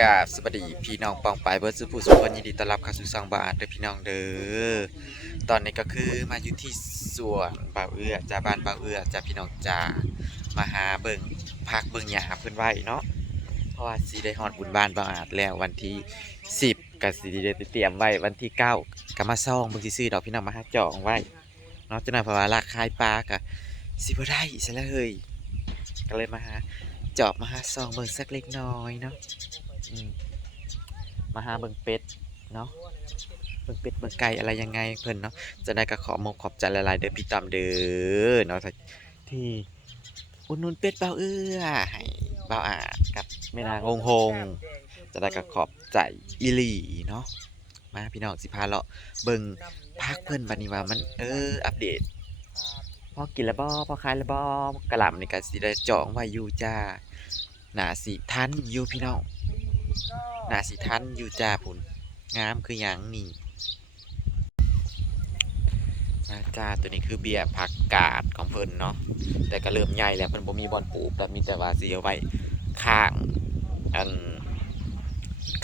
กาบสวัสดีพี่น้องปองปายเบิร์ดสุผู้สุขคนยินดีต้อนรับเข้าสู่ซองบาทเด้อพี่น้องเด้อตอนนี้ก็คือมาอยู่ที่สวนบ่าวเอื้อจ้าบ้านบ่าวเอื้อจ้าพี่น้องจ้ามาหาเบิ่งพักเบิ่งหญ้าเพิ่นไว้เนาะเพราะว่าสิได้ฮอดบุญบ้านบ่าวอาจแล้ววันที่ 10ก็สิได้เตรียมไว้วันที่ 9ก็มาซ่องเบิ่งซื้อดอกพี่น้องมาหาจองไว้เนาะจังได๋เพราะว่าราคาปลาก็สิบ่ได้ซะแล้วเฮ้ยก็เลยมาหาจาะมาหาซองเบิ่งสักเล็กน้อยเนาะ อืมมาหาเบิ่งเป็ดเนาะเบิ่งเป็ดเบิ่งไก่อะไรยังไงเพิ่นเนาะจะได้ก็ขอมงขอบใจหลายๆเด้อพี่ตอมเด้อเนาะที่อุดหนุนเป็ดเบาเอื้อให้เบาอาดกับแม่นางงฮงจะได้ก็ขอบใจอีหลีเนาะมาพี่น้องสิพาเลาะเบิ่งพักเพิ่นบัดนี้ว่ามันเอออัปเดตพอกินแล้วบ่พอขายแล้วบ่กระหล่ำนี่ก็สิได้จองไว้อยู่จ้าหนาสิทันอยู่พี่น้อง นาสิทันอยู่จ้าพุ่นงามคือหยังนี่มาจ้าตัวนี้คือเบียร์ผักกาดของเพิ่นเนาะแต่ก็เริ่มใหญ่แล้วเพิ่นบ่มีบอลปลูกแล้วมีแต่ว่าสิเอาไว้ข้างอัน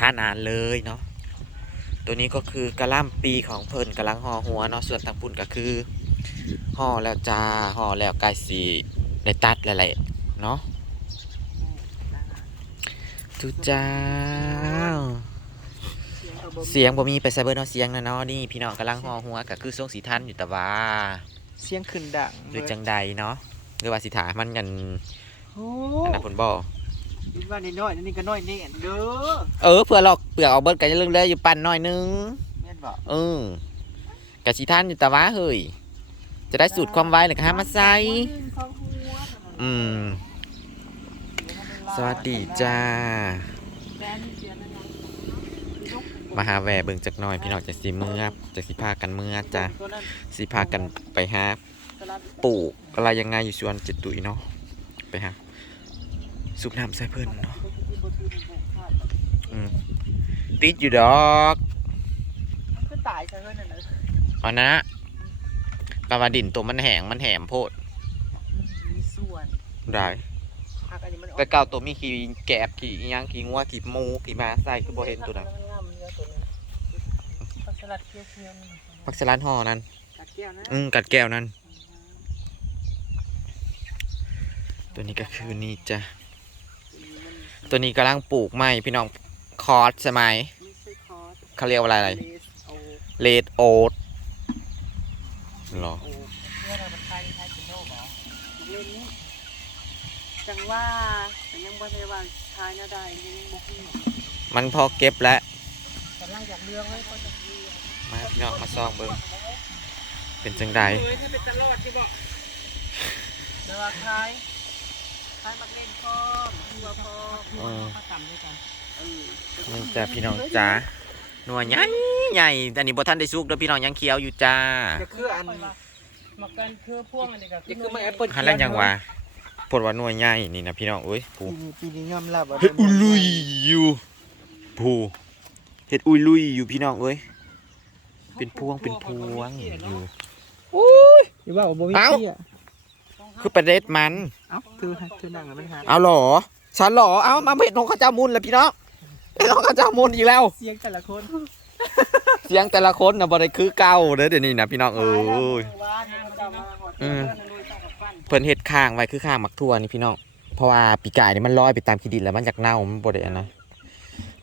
ข้านานเลยเนาะตัวนี้ก็คือกระล่ำปีของเพิ่นกำลังห่อหัวเนาะส่วนทางปุ่นก็คือห่อแล้วจ้าห่อแล้วกล้สีได้ตัดแล้วแหละเนาะ ทุจ้า เสียงบ่มีไปไซเบอร์เนาะเสียงนะเนาะนี่พี่น้องกำลังห่อหัวก็คือส่งสีทันอยู่แต่ว่าเสียงขึ้นดังหรือจังใดเนาะหรือว่าสิถามันกันโอ้อันนั้นผลบ่ยินว่าน้อยๆนี่ก็น้อยแน่เด้อเออเผื่อหลอกเปลือกเอาเบิดก็จะเรื่องเลยอยู่ปั่นหน่อยนึงแม่นบ่เออกับสีทันอยู่แต่ว่าเฮ้ยจะได้สูตรความไวเลยก็หามาใส่อืม สวัสดีจ้า มาหาแหวเบิ่งจักหน่อยพี่น้องจะสิเมื่อจะสิพากันเมื่อจ้ะสิพากันไปหาปลูกอะไรยังไงอยู่สวนเจ็ดตุยเนาะไปหาสุกน้ำใส่เพิ่นเนาะอืมติดอยู่ดอกมันคือตายใช่เพิ่นนั่นน่ะเอันนะกามาดินตัวมันแหงมันแหมโพดมีส่วนได้ แต่เก่าตัวมีขี่แกบขี่อิหยังขี่งัวขี่หมูขี่ม้าใส่คือบ่เห็นตัวนั้นผักสลัดเคี้ยวๆนี่พักสลันห่อนั้นกัดแก้วนะอืมกัดแก้วนั้นตัวนี้ก็คือนี่จ้ะตัวนี้กำลังปลูกไม้พี่น้องคอร์สใช่ไหมไม่ใช่คอสเขาเรียกว่าอะไรเลสโอเลดโอ๊ตหรอ โอเพื่อเรามันคลายคลายเป็นโรคเหรอเล่นนี้ จังว่าแต่ยังบ่ได้ว่าทายน่าได้ยังบ่ฮู้มันพอเก็บแล้วกำลังอยากเลือกให้คนอยากเลือกมาพี่น้องมาซองเบิ้งเป็นจังใดเฮ้ยถ้าเป็นตลอดที่บอกเดี๋ยวคลายคลายมักเล่นพร้อมตัวพร้อมอืมมาต่ำด้วยกันเออนี่จ้ะพี่น้องจ้าหน่วยใหญ่ใหญ่อันนี้บ่ทันได้สุกเด้อพี่น้องยังเคี้ยวอยู่จ้าจะคืออันมากันคือพ่วงอันนี้ก็จะคือไม่แอปเปิลหันแล้วยังว่า ปวดว่าหน่วยใหญ่นี่นะพี่น้องเอ้ยผู้ปีนี้ปีนี้ยอมรับว่าเฮ็ดอุยลุยอยู่ผู้เฮ็ดอุยลุยอยู่พี่น้องเอ้ยเป็นพวงเป็นพวงอยู่หรือว่าบ่มีเอ้าเที่ยคือประเด็ดมันเอ้าคือคือนั่งแล้วมันหาเอาเหรอฉันเหรอเอามาเห็ดของข้าเจ้ามุนแล้วพี่น้องเห็ดของข้าเจ้ามุนอีกแล้ว เสียงแต่ละคน เสียงแต่ละคนนะบ่ได้คือเก่าเด้อเดี๋ยวนี้นะพี่น้องเอ้ยว่าเนี่ยมันจะมาหอดอืมเพื่อนลุยเข้ากับปั้นเพิ่นเฮ็ดข้างไว้คือข้างมักทั่วนี่พี่น้องเพราะว่าปีกายนี่มันลอยไปตามขี้ดินแล้วมันจากเน่ามันบ่ได้อันนะ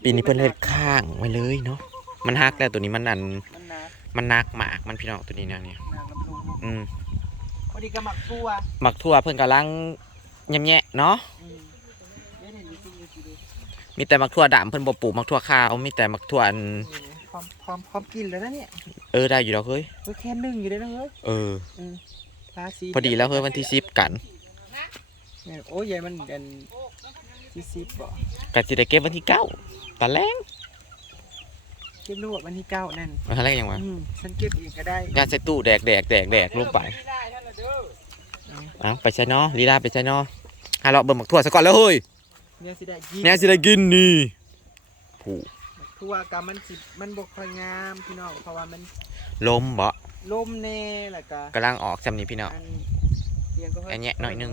ปีนี้เพิ่นเฮ็ดข้างไว้เลยเนาะมันฮักแล้วตัวนี้มันอันมันหนามันนักหมากมันพี่น้องตัวนี้นะเนี่ยหนาลำลุงอืมพอดีกับหมักทั่วมักทั่วเพิ่นกำลังแยะๆเนาะอืมเดี๋ยวนี่มีสิ่งอยู่สิดูมีแต่มักทั่วดำเพิ่นบ่ปลูกมักทั่วขาวมีแต่มักทั่วอันนี่พร้อมพร้อมพร้อมกินแล้วนะเนี่ยเออได้อยู่แล้วเฮ้ยเฮ้ยแค่นึ่งอยู่เลยนะเฮ้ยเออทาสีพอดีแล้วเฮ้ยวันที่10กันเนี่ยโอ้ยยายมันกันที่สิบบ่ก็สิได้เก็บวันที่เก้าตอนแรกเก็บรูปวันที่เก้านั่นมันอะไรอย่างวะอืมฉันเก็บเองก็ได้งานใส่ตู้แดกแดกแดกแดกลงไปเอาไปใช้เนาะลีลาไปใช้เนาะฮาเราะเบิ่งหมักทั่วซะก่อนแล้วเฮ้ยเนี่ยสิได้กิน แน่สิได้กินนี่ผู้ ทั่วกับมันสิมันบ่ค่อยงามพี่น้องเพราะว่ามันลมบ่ลมแน่แล้วก็กำลังออกจำนี้พี่น้องอันเอียงก็อันเนี้ยหน่อยหนึ่ง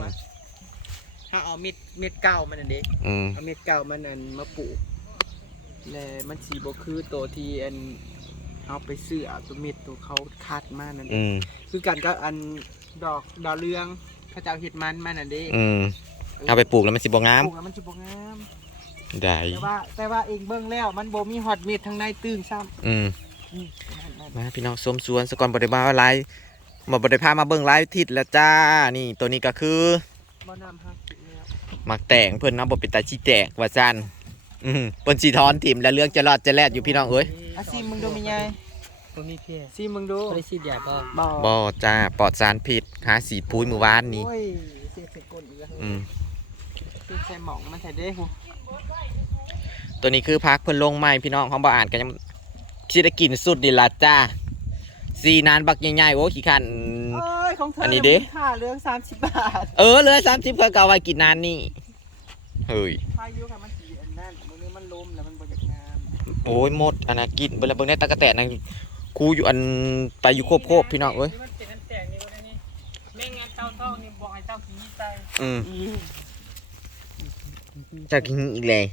ถ้าเอาเม็ดเม็ดเก่ามันอันเด็อืมเอาเม็ดเก่ามันอันมาปลูกและมันสีบ่คือตัวที่อันเอาไปซื้อเอาตัวเม็ดตัวเขาคัดมานั่นอืมคือกันก็อันดอกดาวเรืองเขาเจ้าเห็ดมันมานั่นเด้อืมเอาไปปลูกแล้วมันสิบ่งามปลูกแล้วมันสิบ่งาม ได้ แต่ว่าแต่ว่าเองเบิ่งแล้วมันบ่มีฮอตเม็ดทางในตื้งซ้ำอืมอืมนั่นนั่นมาพี่น้องสมสวนสกอนบ่ได้มาไลฟ์มาบ่ได้พามาเบิ่งไลฟ์ทิศแล้วจ้า นี่ตัวนี้ก็คือบ่น้ำฮักสิแล้วมักแต่งเพิ่นเนาะบ่เป็นตาชี้แตกว่าซั่นอืมเพิ่นสิถอนถิ่มแล้วเรื่องจะรอดจะแลดอยู่พี่น้องเอ้ยอะซิมึงดูมีไงตัวนี้เพี้ยซิมึงดูไม่ได้ฉีดยาป่ะบ่บ่จ้าปลอดสารพิษหาสีดปุ้ยมื้อวานนี้โอ้ยเสียเป็นก้นอีกแล้วอืมเสียใส่หมองมันใส่ได้หู ตัวนี้คือพักเพิ่นลงใหม่พี่น้องของบ่อ่านกันยังสิได้กินสุดดีล่ะจ้าสีนานบักใหญ่ๆโอ้ขี้คัน โอ้ยของเธออัอันนี้เด้ค่าเรื่อง30บาทเออเหลือ30เพิ่นก็เอาไว้กินนานนี่เฮ้ยพายุค่ะมันสีอันนั้นมื้อนี้มันล้มแล้วมันบ่อยากงามโอ้ยหมดอันน่ะกินเบิ่งแล้วเบิ่งในตะกะแตนนั่นกูอยู่อันไปอยู่โคบๆพี่น้องเอ้ยมันเป็นน้ำแตกนี่ก็ได้นี่แม่งานเต้าทองนี่บอกให้เต้าขี้ใจอืมอืม จะกินอีกเลย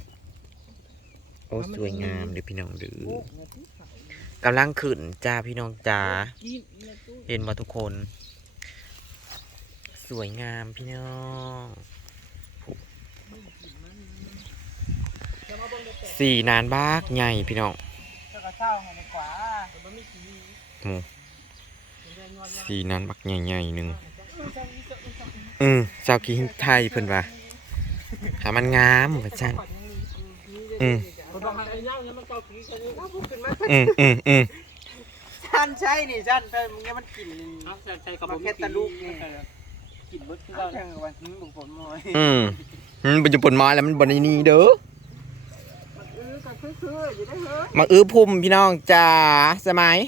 โอ้สวยงามเดี๋ยพี่น้องดูกำลังขึ้นจ้าพี่น้องจ้าเห็นมาทุกคน สวยงามพี่น้องสี่นานบากใหญ่พี่น้องสี่นานบักใหญ่ๆหนึ่งอืมเจ้ากินไทยเพิ่นว่า หามันงามว่าจันอืมคนบอกให้ย่างแล้วมันเต้าขี้แค่นี้ว่าพูดขึ้นมาอืมอืมอืมจันใช่นี่จันแต่มึงเนี่ยมันกลิ่นเอาใส่ใส่กับมาแค่ตะลูกนี่กินเบิดคือเอาเราจังว่าหืมบุกผมหน่อยอืมอืมเป็นจุดผลไม้แล้วมันบนนี้เด้อเออก็คือๆอยู่ได้เฮ้ยมาอื้อพุ่มพี่น้องจ้าสมัย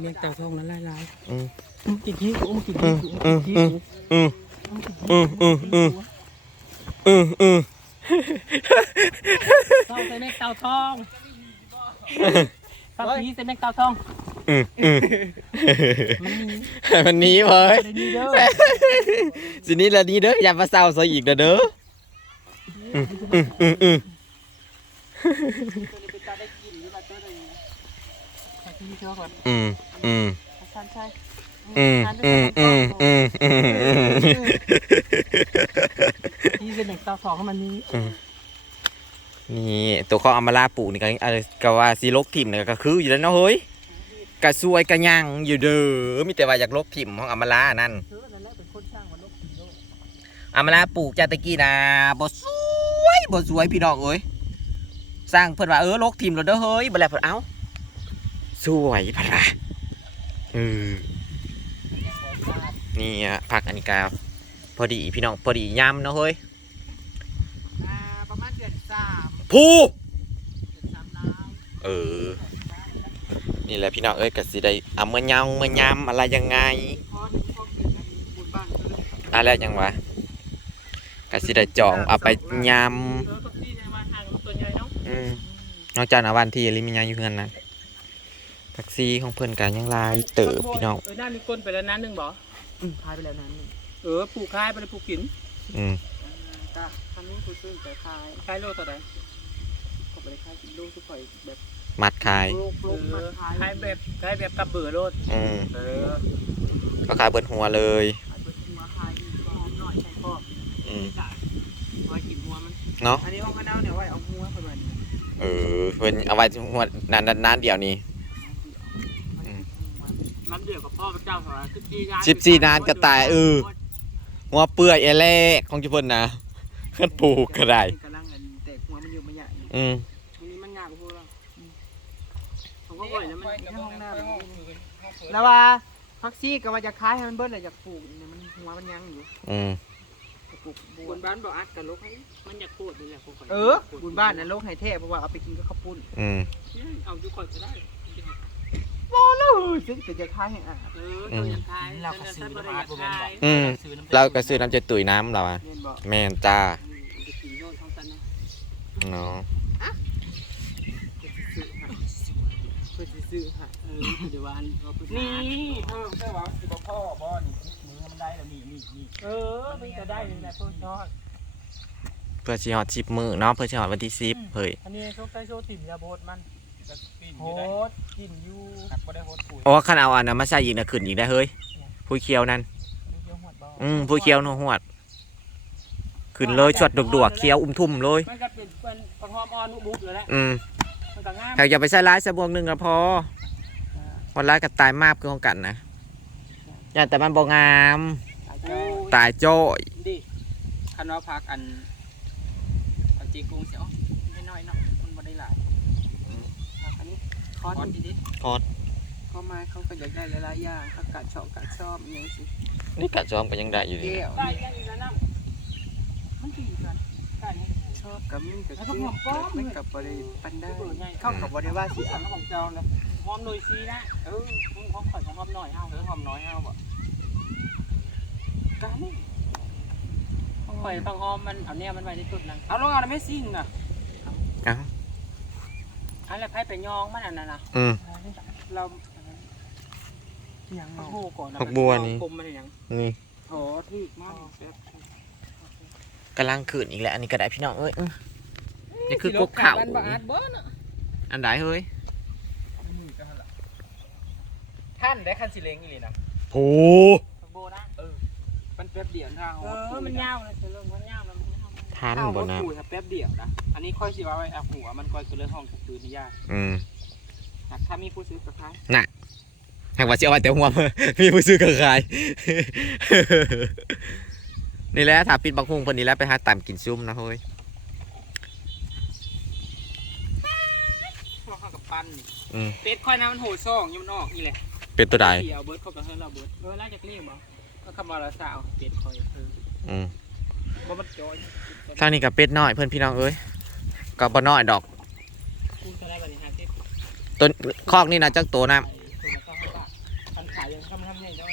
เลี้ยงเต่าทองนั้นลายลายอืมกินขี้กูกินอืขี้มกูอืมอืมอืมอืมอืม เออเออเต้าใส่แมงเต่าทองตาผีใส่แมงเต่าทองอืออือมันหนี้เว้ยนี้เด้อสินี้ละนี้เด้ออย่ามาเศร้าซะอีกเด้อเด้ออเออเออเออเออืมอืม อาจารย์ชัย อืมอืมอืมอืมอืมอืมขี้ใส่แม่เต่าทองให้มันนี้นี่ตัวเขาเอามาลาปลูกนี่ก็อะไรก็ว่าสีลกถิ่มนี่ก็คืออยู่แล้วเนาะเฮ้ยกระซวยกระยังอยู่เด้อมีแต่ว่าอยากลกถิ่มของอามาลานั่นเธอนั่นแหละเป็นคนสร้างมันโลกผีโลกอามาลาปลูกจาตะกี้นะบ่สวยบ่สวยพี่น้องเอ้ยสร้างเพิ่นว่าเออลกถิ่มแล้วเด้อเฮ้ยบ่แล้วเพิ่นเอ้าสวยพะล่ะเออ นี่อะผักอันนี้ก็พอดีพี่น้องพอดียำเนาะเฮ้ยอ่าประมาณเดือนสามผู้เดือนสามลาวเออ นี่แหละพี่น้องเอ้ยก็สิได้เอาเมื่อยำเมื่อยำอะไรยังไงพอถึงพอกินอันบุญบ้านคืออะไรยังวะก็สิได้จองเอาไปยเออก็ดีในมาทางตัวใหญ่เนาะำอืมนอกจากนาวันที่ลิมิยาอยู่เฮือนนะแท็กซี่ของเพื่อนกันยังหลายเติบพี่น้องเออน้ามีก้นไปแล้วน้าหนึ่งบ่ อืมพายไปแล้วนั้นนี่เออปลูกคายไปเลยปลูกกินอืมอ่าก็คันนี้คือซื้อแต่ขายคายโลเท่าไหร่ก็ไปขายกินลูกทุกข่อยแบบมัดขายลูกเอลูกมันอขายคายแบบคายแบบกับเบื่อโลดอืมเออก็ขายเบิดหัวเลยขายเบิดหัวขายก็หน่อยใส่พ่ออืมไว้กินหัวมันเนาะอันนี้ของข้าวเน่าเนี่ยไว้เอาหัวประมาณนี้เออเพิ่นเอาไว้หัวนานนานๆเดียวนี้อืม น้ำเดือดกับพ่อพระเจ้าสอนสิบสี่นานสิบสี่นานก็ตายเออ หัวเปื่อยเอเล่ของจุเพิ่นนะขึ้นปลูกก็ได้กำลังอันแต่หัวมันอยู่มันใหญ่อืมอันนี้มันงามกว่าพวกเราผมก็บ่อยนะมันแล้วว่าพักซี่ก็ว่าจะขายให้มันเบิ้ลเลยอยากปลูกเนี่ยมันหัวมันยังอยู่อืมจะปลูกบับวนบ้านบอกอัดกับลกให้มันอยากโคตรนี่แหละพวกข่ยเออบุญบ้านนะโลกไฮเทพเพราะว่าเอาไปกินกับข้าวปุ้นอืมเอาทุกคนก็ได้โอ้ เลยซึ่งจะขายให้อะเออตัวอยากขายเราก็ซื้อน้ำอัดบ่แม่นบ่อืมเราก็ซื้อน้ำเจ็ดตุ๋ยน้ำเราอะเรียนบอกแม่นจ้าจะกินโลดทั้งตันนะเนาะเพื่อสิซื้อให้เออเดี๋ยววันเราไปนี่เพิ่มแค่ว่าสิบ่พ่อบ่นี่มือมันได้แล้วนี่นี่นี่เออมันจะได้เลยแหละพวกยอดพื่อสิฮอด10มื้อเนาะเพื่อสิฮอดวันที่10เฮ้ยอันนี้โชคใช้โชคถิ่มยาโบดมัน จะปีนอโหยู่ได้ดกินอยู่หักบ่ได้โหดปุ๋ยโอ้คันเอาอันนั้นมาใส่อีกน่ะขึ้นอีกได้เฮ้ยผู้เขียวนั่นเกี่ยวหัวเบาอืมผู้เขียวหนวหวดขึ้นเลยชวดดวกๆเขียวอุ้มทุ่มเลย มันก็เป็นเป็นปลาหอมออนนุบุ๊กเลยแหละอืมมันก็งามถ้าอย่าไปใส่ร้ายสะบวกหนึงก็พอวันร้ายก็ตายมากคือของกันนะอย่าแต่มันบ่งามตายโจ้ยดิคันว่าพักอันอันจีกรุงเสียวไม่น้อยเนาะมันบ่ได้หลาย พัก อันนี้คอคอนนดิดิเข้ามาเขาก็อยากได้หลายๆอย่างเขากัดชอบกัดชอบอย่างสินี่กะจอมก็ยังได้อยู่นี่แก้วได้ยังอีกแล้วนะมันดีกันได้ยังชอบกับมึงกับแล้วก็เจ๊หอมป้อมไม่กับบริปันได้เบื่อไงเข้ากับบริว่าสิอัอะนของเจ้านะหอมหน่อยซีนะเออมึงหอมข่อยหอมหน่อยเฮาเออหอมน้อยเอาบ่กันข่อยบางหอมมันเอาเนี่ยมันไว้ในจุดนั้นเอาลงเอาไม่ซิ่งน่ะ เอ้า อันละไพ่ไปยองมันอันนั้นนะอืม เรายังโหก่อนผักบัวนี่ กลมมันยังนี่โหที่มากแบบกำลังขึ้นอีกแล้ว อันนี้ก็ได้พี่น้องเอ้ยอื้อนี่คือกบเข่าบ้านบาดเบิ้ลอันใดเฮ้ยท่านได้คันสิเลงอีหลีนะโอ้โบนะมันแป๊บเดียวทางเออมันยาวนะเรื่องมันยาวมัน ยาวทันเอาบ่บ่นะปุ๋ยครับแป๊บเดียวนะ อันนี้ค่อยสิว่าไว้เอาหัวมันค่อยคือเรื่องห้องกับปืนนี่ยากอืมถ้ามีผู้ซื้อกับใครหากว่าสิเอาไว้แต่หัวมือมีผู้ซื้อกับใครนี่แหละถ้าปิดบักฮุงเพิ่นนี่แหล้วไปหาตามกินซุ่มนะเฮ้ยพวกเขากับปั้นนี่อืมเป็ดค่อยนะมันโหดซ่องอยังมันออกนี่แหละเป็นตัวใดเดี๋ยวเบิร์ดเข้ากับเฮือนเราเบิร์ดเออไล่จากเรียกบ่ก็คำว่าละสาวเป็ดค่อยคืออืม บ่มันจอยทางนี้กับเป็ดน้อยเพื่อนพี่น้องเอ้ยก็บ่น้อยดอกคุณจะได้แบบนี้ฮะที่ต้นคอกนี่นะจักตัวนะตัวละสองบาทพันขายยังทำทำใหญ่ด้วย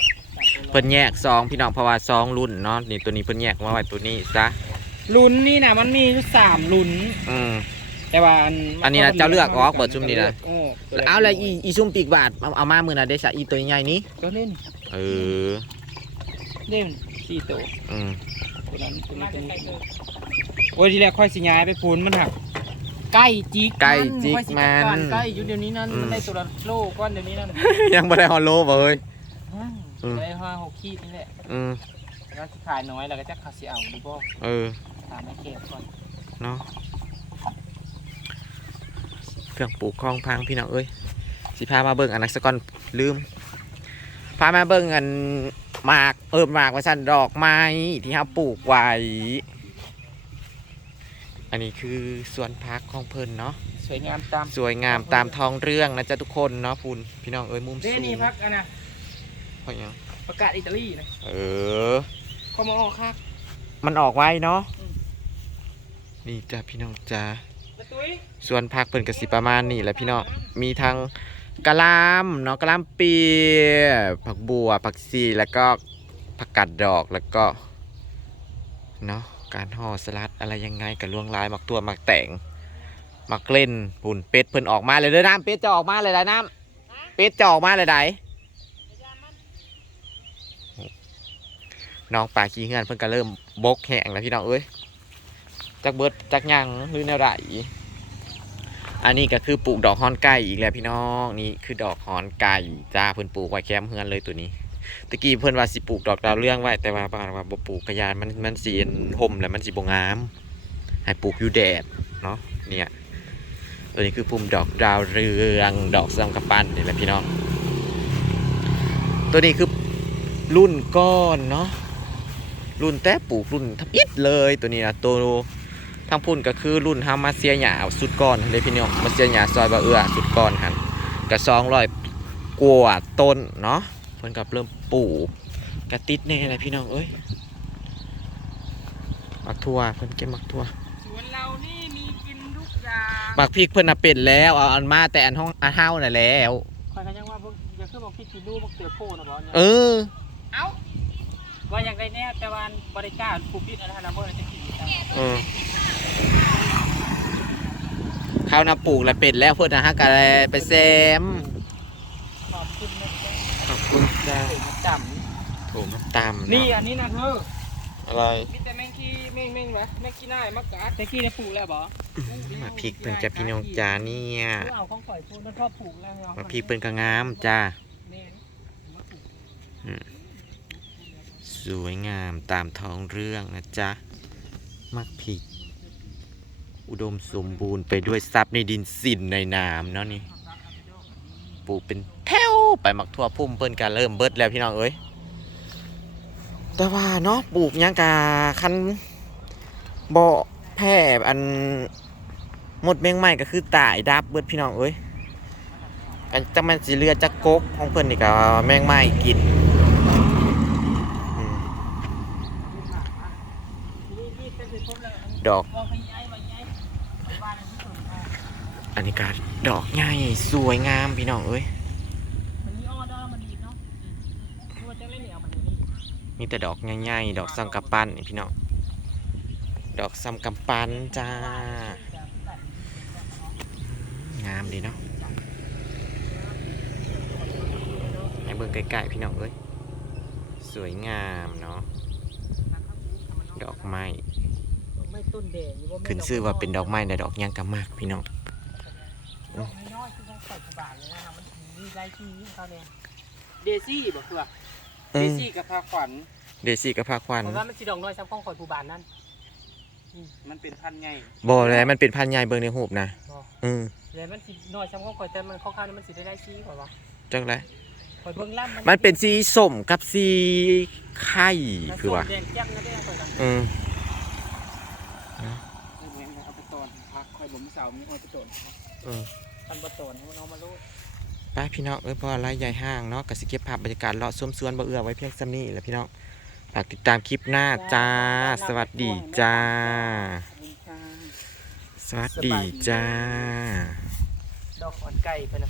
เพิ่นแยกซองพี่น้องเพราะว่าซองรุ่นเนาะนี่ตัวนี้เพิ่นแยกมาไว้ตัวนี้ซะลุ้นนี่นะมันมีอยู่สามลุ้น อืม แต่ว่าอันอันนี้นะเจ้าเลือกออกเบิดซุ่มนี่นะ เออเอาละอีอีซุ่มปีกบาทเอาเอามามื้อน่ะได้ซะอีตัวใหญ่นี้ก็เล่นเออเล่นสี่ตัวอืม ตัวนั้นตัวมานี้จะตัวใส่นี้เลยโอ้ยทีแรกค่อยสิย้ายไปพูนมันหักใกล้จิกไก่จิกค่อยสิมัจัดการนใกล้อยู่เดี๋ยวนี้นั่นอืมมันได้ตัวละโลก้อนเดี๋ยวนี้นั่นยังบ่ได้ฮอลโลบ่เอ้ย อืม ได้ห้าหกขีดนี่แหละอืมแล้วสิขายน้อยแล้วก็จะขาสิเอาดูบ่เออ ถามแม่เก็บก่อนเนาะเครื่องปลูกคลองพังพี่น้องเอ้ยสิพามาเบิ่งอันนักสกอนลืมพามาเบิ่งอัน หมากเออหมากว่าสั่นดอกไม้ที่เฮาปลูกไว้ อันนี้คือสวนพักของเพิ่นเนาะสวยงามตามสวยงามตามท้องเรื่องนะจ๊ะทุกคนเนาะคุณพี่น้องเอ้ยมุมเด้สูงนี่พักอันน่ะเพราะหยังประกาศอิตาลีนะเออเขามาออกคักมันออกไว้เนาะอืมนี่จ้ะพี่น้องจ้าแล้วตุ้ย ส่วนผักเพิ่นก็สิประมาณนี้แหละพี่น้อง มีทั้ง กะหลำเนาะกะหลำปีผักบัวผักซีแล้วก็ผักกาดดอกแล้วก็เนาะการห่อสลัดอะไรยังไงกับลวงลายหมักตัวหมักแต่งหมักเล่นปุ่นเป็ดเพิ่นออกมาเลยเด้อน้ำเป็ดจะออกมาเลยได้น้ำเป็ดจะออกมาเลยได้น้องปลาขี้เหือนเพิ่นก็เริ่มบกแห้งแล้วพี่น้องเอ้ยจักเบิดจักยังหรือแนวใด อันนี้ก็คือปลูกดอกฮอนไก่อีกแล้วพี่น้องนี่คือดอกฮอนไก่จ้าเพิ่นปลูกไว้แคมเฮือนเลยตัวนี้ตะกี้เพิ่นว่าสิปลูกดอกดาวเรืองไว้แต่ว่าปานว่าบ่ปลูกกระยานมันมันสิห่มแล้วมันสิบ่งาม ให้ปลูกอยู่แดดเนาะเนี่ยตัวนี้คือปุ่มดอกดาวเรืองดอกซองกระปั้นนี่แหละพี่น้อง ตัวนี้คือรุ่นก้อนเนาะรุ่นแต่ปลูกรุ่นทับอิดเลยตัวนี้นะตัว ทางพุ่นก็คือรุ่นฮามาเซียหยาสุดก้อนเลยพี่น้องมาเซียหยาซอยบะเอือสุดก้อนหันก็สองร้อยกว่าต้นเนาะเพิ่นกับเริ่มปลูกกระติดแน่เลยพี่น้องเอ้ยมักทั่วเพิ่นเก็บมักทั่วสวนเรานี่มีกินทุกอย่างมักพริกเพิ่นน่ะเป็นแล้วเอาอันมาแต่อันห้องอันเฮาน่ะแล้วคอยกันยังว่าพวกอย่าขึ้นบอกพี่กินดูพวกเสือโป้นะบอลเนี่ยเออ เอ้าว่าอย่างไรแน่แต่วันบริการผูกพิษอะไรนะเมื่อไรจะกิน อีกแล้วเออเขาน่ะปลูกแล้วเป็นแล้วเพิ่นน่ะฮะก็เลยไปแซมขอบคุณนะขอบคุณจ้าจถูกตามำนี่อันนี้นะเธออะไรมีแต่แมงขี้แมงแมงวะแม่กี้น่ายมากกัดตะกี้ได้ปลูกแล้วบ่มาพริกเพิ่นจะพี่น้องจ้าเนี่ยคือเอาของข่อยพูดมันชอบปลูกแล้วเนาะมาพริกเพิ่นก็งามจ้าแม่นมาปลูกสวยงามตามท้องเรื่องนะจ๊ะ มักผิกอุดมสมบูรณ์ไปด้วยทรัพย์ในดินสินในน้ำเนาะนี่ปลูกเป็นแถวไปมักทั่วพุ่มเพิ่นกันเริ่มเบิดแล้วพี่น้องเอ้ยแต่ว่าเนาะปลูกยังกะคันบ่แพร่อันหมดแมงไหม้ก็คือตายดับเบิดพี่น้องเอ้ยกันจังมันสิเลือจักกของเพิ่นนี่ก็แมงไม้กินอืม นี่นี่เป็นสิครบแล้วอันนี้ ดอก อันนี้ก็ดอกใหญ่สวยงามพี่น้องเอ้ยมันนี่ดอกมันดีเนาะอืมคือว่ายวมันนี่มีแต่ดอกใหญ่ๆดอกซัมกำปั้นนี่พี่น้องดอกซัมกำปั้นจ้างามดีเนาะให้เบิ่งใกล้ๆพี่น้องเอ้ยสวยงามเนาะดอกไม้ ขึ้นชื่อว่าเป็นดอกไม้แต่ดอกหยังกำมากพี่น้องดอกน้อยๆที่ต้องใส่กระบาดเลยนะครับมันมีหลายที่เขาเนี่ยเดซี่บ่คืออืเดมซี่กับพาขวัญเดซี่กับพาควันเพราะว่ามันสิดอกน้อยซ้ำของข่อยผู้บานนั่นมันเป็นพันธุ์ไงบ่แล้วมันเป็นพันธุ์ใหญ่เบิ่งในรูปนะบ่อืมแล้วมันสิน้อยซ้ำของข่อยแต่มันเข้าวๆนี่มันสิได้หลายที่ข่อยว่าจังไรข่อยเบิ่งล่ำมันเป็นสีส้มกับสีไข่คือว่าแดงแจ้งก็ได้ข่อยกันอืม เออแม่งเอาไปตอน พักคอยบ่มีเสามีเอาไปตอนอืมทันบ่โตนให้มันเอามาโลดไปพี่น้องเอ้ยเพราะว่าไรใหญ่ห้างเนาะกสิเก็บภาพบรรยากาศเลาะส้วมสวนบ่เอื้อไว้เพียงซ้ำนี้แหละพี่น้องฝากติดตามคลิปหน้าจ้า สวัสดีจ้าขอบคุณค่ะสวัสดีจ้า ดอกอ่อนไก่เพิ่นน่ะ